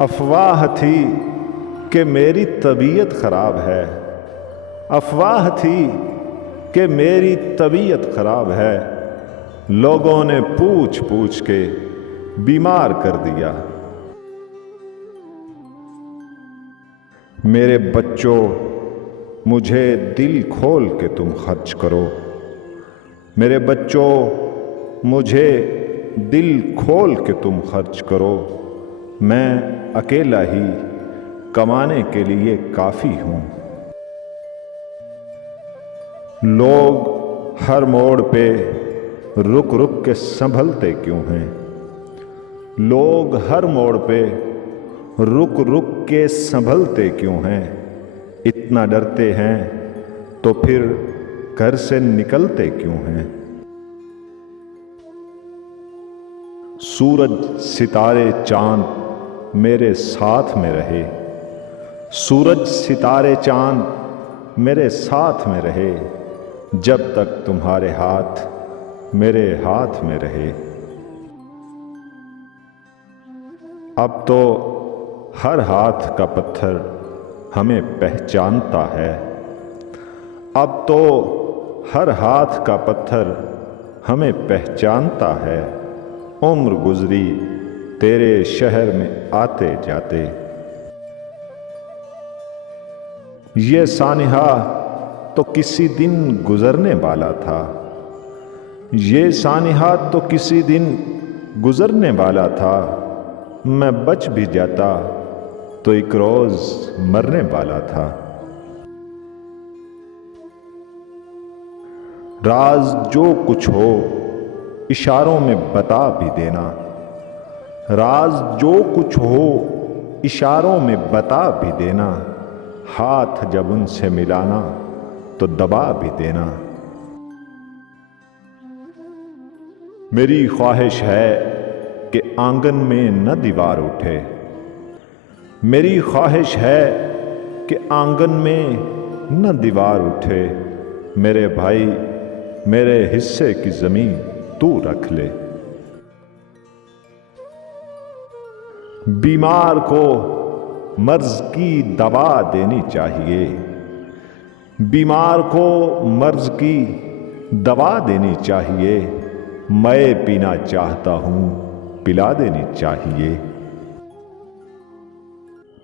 अफवाह थी कि मेरी तबीयत ख़राब है, अफवाह थी कि मेरी तबीयत ख़राब है। लोगों ने पूछ पूछ के बीमार कर दिया। मेरे बच्चों, मुझे दिल खोल के तुम खर्च करो। मेरे बच्चों, मुझे दिल खोल के तुम खर्च करो। मैं अकेला ही कमाने के लिए काफ़ी हूँ। लोग हर मोड़ पे रुक रुक के संभलते क्यों हैं? लोग हर मोड़ पे रुक रुक के संभलते क्यों हैं? इतना डरते हैं तो फिर घर से निकलते क्यों हैं? सूरज सितारे चांद मेरे साथ में रहे, सूरज सितारे चांद मेरे साथ में रहे, जब तक तुम्हारे हाथ मेरे हाथ में रहे। अब तो हर हाथ का पत्थर हमें पहचानता है, अब तो हर हाथ का पत्थर हमें पहचानता है। उम्र गुजरी तेरे शहर में आते जाते। ये सानिहा तो किसी दिन गुजरने वाला था, ये सानिहा तो किसी दिन गुजरने वाला था। मैं बच भी जाता तो एक रोज मरने वाला था। राज जो कुछ हो इशारों में बता भी देना, राज जो कुछ हो इशारों में बता भी देना। हाथ जब उनसे मिलाना तो दबा भी देना। मेरी ख्वाहिश है कि आंगन में न दीवार उठे, मेरी ख्वाहिश है कि आंगन में न दीवार उठे। मेरे भाई, मेरे हिस्से की जमीन तू रख ले। बीमार को मर्ज की दवा देनी चाहिए, बीमार को मर्ज की दवा देनी चाहिए। मैं पीना चाहता हूं, पिला देनी चाहिए।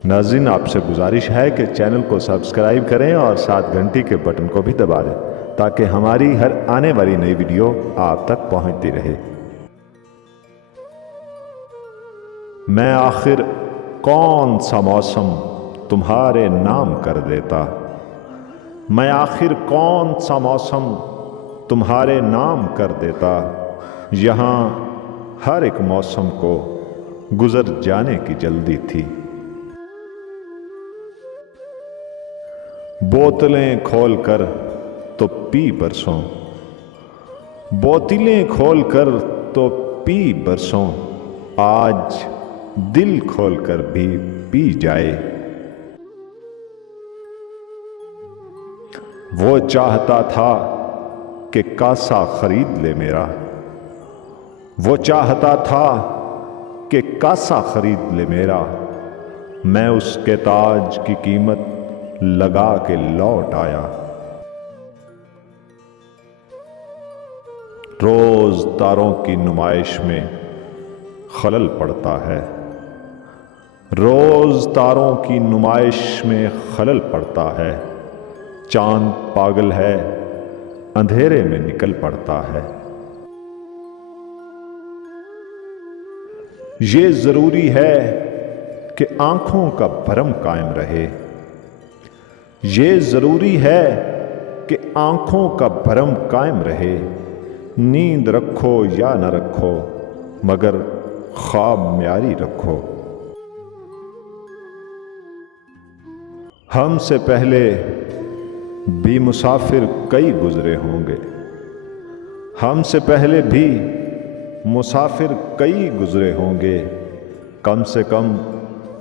नाज़रीन, आपसे गुजारिश है कि चैनल को सब्सक्राइब करें और साथ घंटी के बटन को भी दबा दें, ताकि हमारी हर आने वाली नई वीडियो आप तक पहुंचती रहे। मैं आखिर कौन सा मौसम तुम्हारे नाम कर देता, मैं आखिर कौन सा मौसम तुम्हारे नाम कर देता। यहाँ हर एक मौसम को गुजर जाने की जल्दी थी। बोतलें खोलकर तो पी बरसों, बोतलें खोलकर तो पी बरसों। आज दिल खोलकर भी पी जाए। वो चाहता था कि कासा खरीद ले मेरा, वो चाहता था कि कासा खरीद ले मेरा। मैं उसके ताज की कीमत लगा के लौट आया। रोज तारों की नुमाइश में खलल पड़ता है, रोज तारों की नुमाइश में खलल पड़ता है। चांद पागल है, अंधेरे में निकल पड़ता है। ये जरूरी है कि आंखों का भरम कायम रहे, ये जरूरी है कि आंखों का भरम कायम रहे। नींद रखो या न रखो, मगर ख्वाब म्यारी रखो। हमसे पहले भी मुसाफिर कई गुजरे होंगे, हमसे पहले भी मुसाफिर कई गुजरे होंगे। कम से कम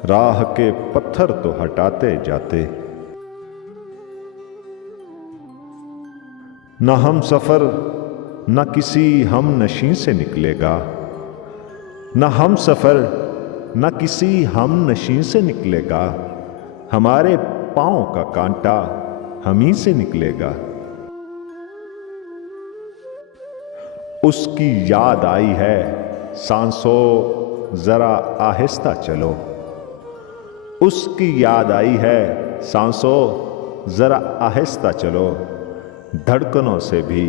राह के पत्थर तो हटाते जाते। न हम सफर न किसी हम नशीं से निकलेगा, न हम सफर न किसी हम नशीं से निकलेगा, हमारे पांव का कांटा हम ही से निकलेगा। उसकी याद आई है सांसों जरा आहिस्ता चलो, उसकी याद आई है सांसों जरा आहिस्ता चलो, धड़कनों से भी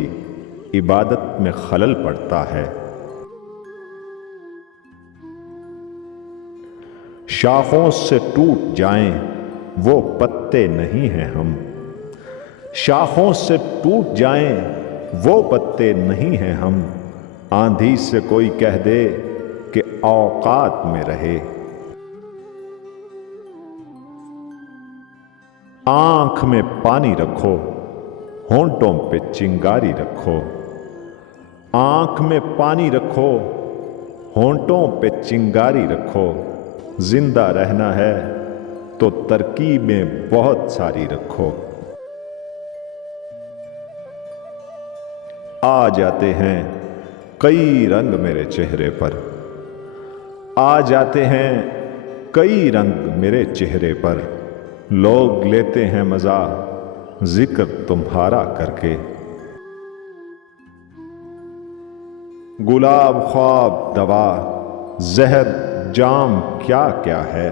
इबादत में खलल पड़ता है। शाखों से टूट जाएं वो पत्ते नहीं हैं हम, शाखों से टूट जाएं वो पत्ते नहीं हैं हम, आंधी से कोई कह दे कि औकात में रहे। आंख में पानी रखो, होंठों पे चिंगारी रखो, आंख में पानी रखो, होंठों पे चिंगारी रखो, जिंदा रहना है तो तरकीबें बहुत सारी रखो। आ जाते हैं कई रंग मेरे चेहरे पर, आ जाते हैं कई रंग मेरे चेहरे पर, लोग लेते हैं मजा जिक्र तुम्हारा करके। गुलाब ख्वाब दवा जहर जाम क्या क्या है,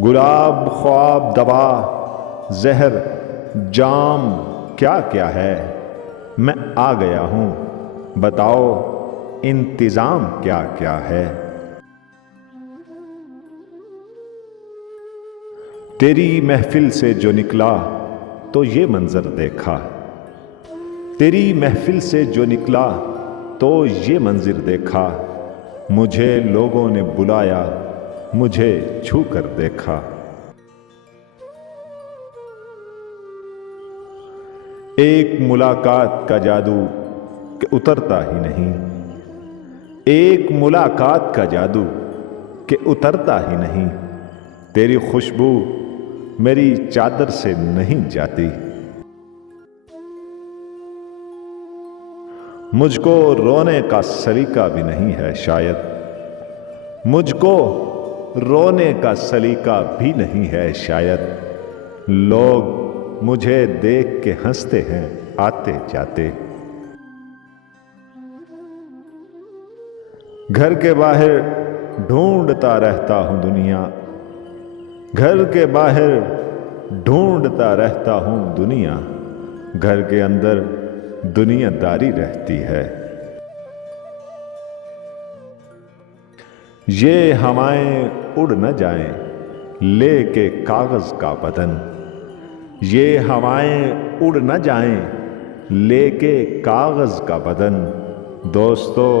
गुलाब ख्वाब दवा जहर जाम क्या क्या है, मैं आ गया हूं बताओ इंतजाम क्या क्या है। तेरी महफिल से जो निकला तो ये मंजर देखा, तेरी महफिल से जो निकला तो ये मंजर देखा, मुझे लोगों ने बुलाया मुझे छू कर देखा। एक मुलाकात का जादू कि उतरता ही नहीं, एक मुलाकात का जादू कि उतरता ही नहीं, तेरी खुशबू मेरी चादर से नहीं जाती। मुझको रोने का सलीका भी नहीं है शायद, मुझको रोने का सलीका भी नहीं है शायद, लोग मुझे देख के हंसते हैं आते जाते। घर के बाहर ढूंढता रहता हूं दुनिया, घर के बाहर ढूंढता रहता हूं दुनिया, घर के अंदर दुनियादारी रहती है। ये हवाएं उड़ न जाएं लेके कागज का बदन, ये हवाएं उड़ न जाएं लेके कागज का बदन, दोस्तों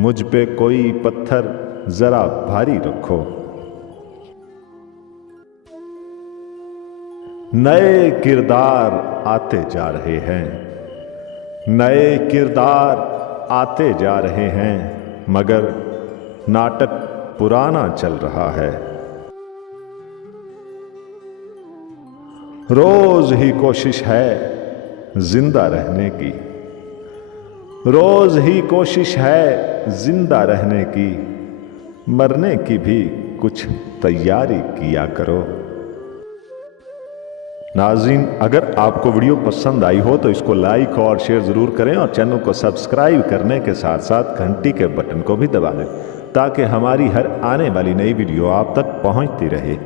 मुझ पे कोई पत्थर जरा भारी रखो। नए किरदार आते जा रहे हैं, नए किरदार आते जा रहे हैं, मगर नाटक पुराना चल रहा है। रोज ही कोशिश है जिंदा रहने की, रोज ही कोशिश है जिंदा रहने की, मरने की भी कुछ तैयारी किया करो। नाज़रीन, अगर आपको वीडियो पसंद आई हो तो इसको लाइक और शेयर ज़रूर करें और चैनल को सब्सक्राइब करने के साथ साथ घंटी के बटन को भी दबा दें ताकि हमारी हर आने वाली नई वीडियो आप तक पहुंचती रहे।